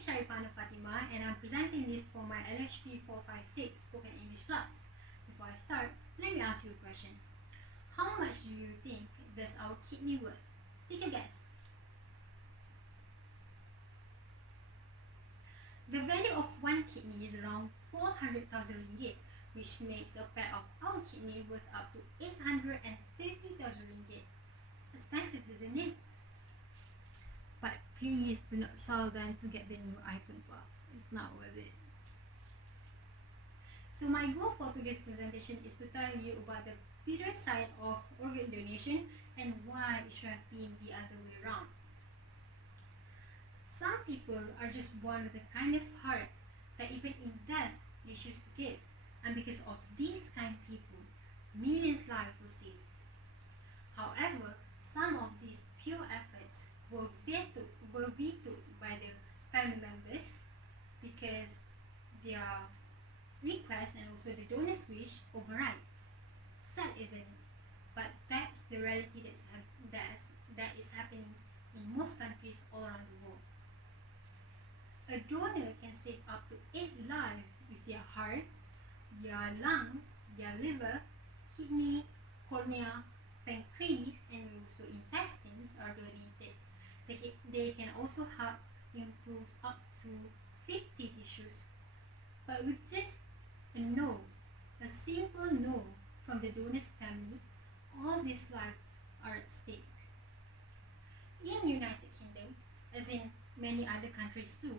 Fatima, and I'm presenting this for my LHP456 spoken English class. Before I start, let me ask you a question. How much do you think does our kidney worth? Take a guess. The value of one kidney is around 400,000 ringgit, which makes a pair of our kidney worth up to 830,000 ringgit. Expensive, isn't it? But please do not sell them to get the new iPhone 12. It's not worth it. So my goal for today's presentation is to tell you about the better side of organ donation and why it should have been the other way around. Some people are just born with the kindest heart that even in death they choose to give, and because of these kind people, millions' lives were saved. However, some of these pure efforts were vetoed by the family members because their request and also the donor's wish overrides. Sad, isn't it? But that's the reality that is happening in most countries all around the world. A donor can save up to 8 lives if their heart, their lungs, their liver, kidney, cornea, pancreas, and also intestines are donated. They can also help improve up to 50 tissues. But with just a no, a simple no from the donor's family, all these lives are at stake. In United Kingdom, as in many other countries too,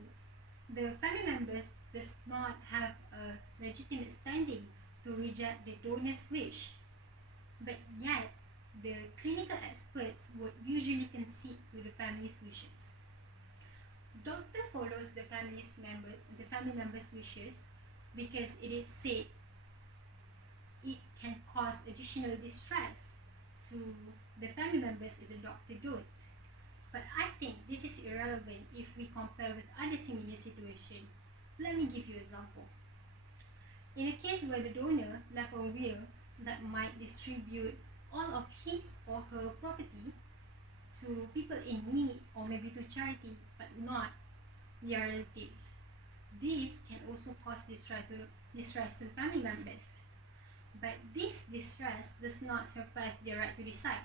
the family members does not have a legitimate standing to reject the donor's wish. But yet, the clinical experts would usually concede to the family's wishes. Doctor follows the family member's wishes because it is said it can cause additional distress to the family members if the doctor don't. But I think this is irrelevant if we compare with other similar situations. Let me give you an example. In a case where the donor left a will that might distribute all of his or her property to people in need or maybe to charity, but not their relatives, this can also cause distress to family members. But this distress does not surpass their right to decide.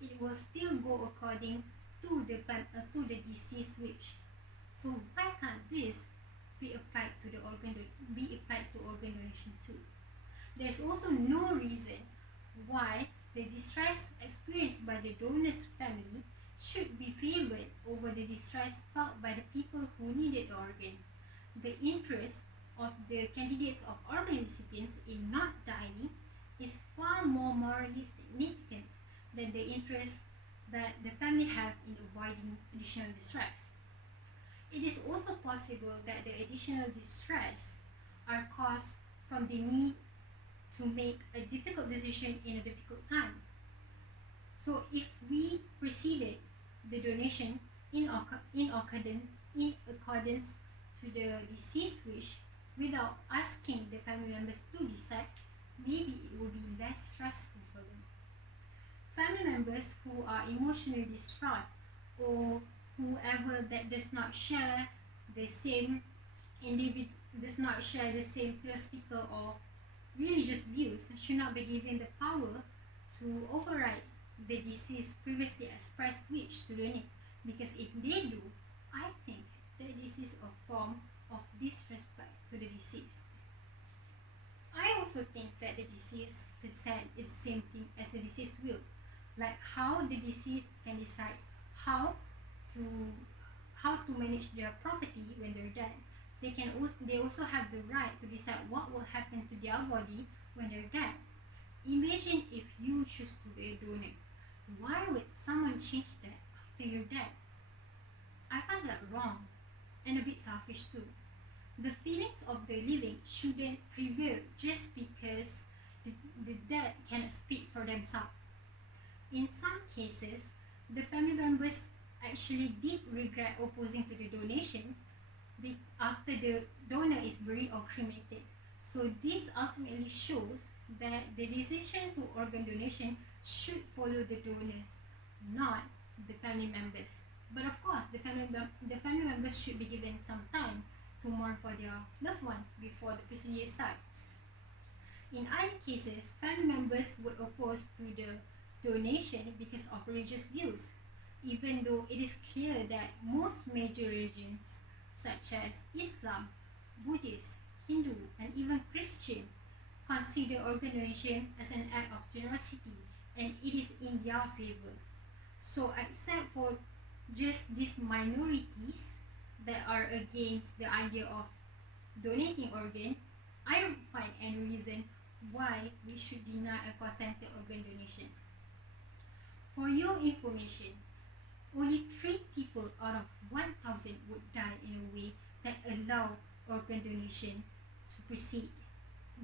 It will still go according to the deceased wish. So why can't this be applied to organ donation too? There's also no reason why the distress experienced by the donor's family should be favored over the distress felt by the people who needed the organ. The interest of the candidates of organ recipients in not dying is far more morally significant than the interest that the family have in avoiding additional distress. It is also possible that the additional distress are caused from the need to make a difficult decision in a difficult time. So if we proceeded the donation in accordance to the deceased wish without asking the family members to decide, maybe it will be less stressful for them. Family members who are emotionally distraught or whoever that does not share the same philosophical or religious views should not be given the power to override the deceased previously expressed wish to donate, because if they do, I think that this is a form of disrespect to the deceased. I also think that the deceased consent is the same thing as the deceased will. Like how the deceased can decide how to manage their property when they're dead. They also have the right to decide what will happen to their body when they're dead. Imagine if you choose to be a donor. Why would someone change that after you're dead? I find that wrong and a bit selfish too. The feelings of the living shouldn't prevail just because the dead cannot speak for themselves. In some cases, the family members actually did regret opposing to the donation after the donor is buried or cremated. So this ultimately shows that the decision to organ donation should follow the donors, not the family members. But of course, the family members should be given some time to mourn for their loved ones before the procedure starts. In other cases, family members would oppose to the donation because of religious views, even though it is clear that most major religions such as Islam, Buddhist, Hindu, and even Christian consider organ donation as an act of generosity, and it is in their favor. So except for just these minorities that are against the idea of donating organ, I don't find any reason why we should deny a consented organ donation. For your information, only 3 people out of 1,000 would die in a way that allow organ donation to proceed,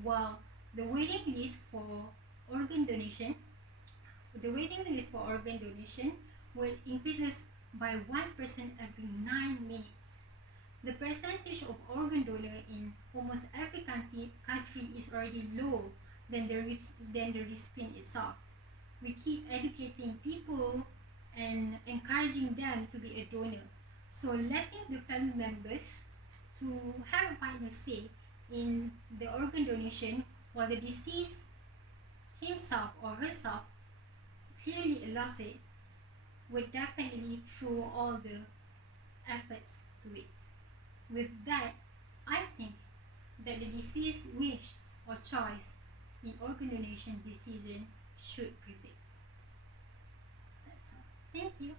while the waiting list for organ donation will increases by 1% every 9 minutes. The percentage of organ donor in almost every country is already low than the recipient itself. We keep educating people and encouraging them to be a donor. So letting the family members to have a final say in the organ donation while the deceased himself or herself clearly allows it would definitely throw all the efforts to waste. With that, I think that the deceased wish or choice in organ donation decision should prevail. That's all. Thank you.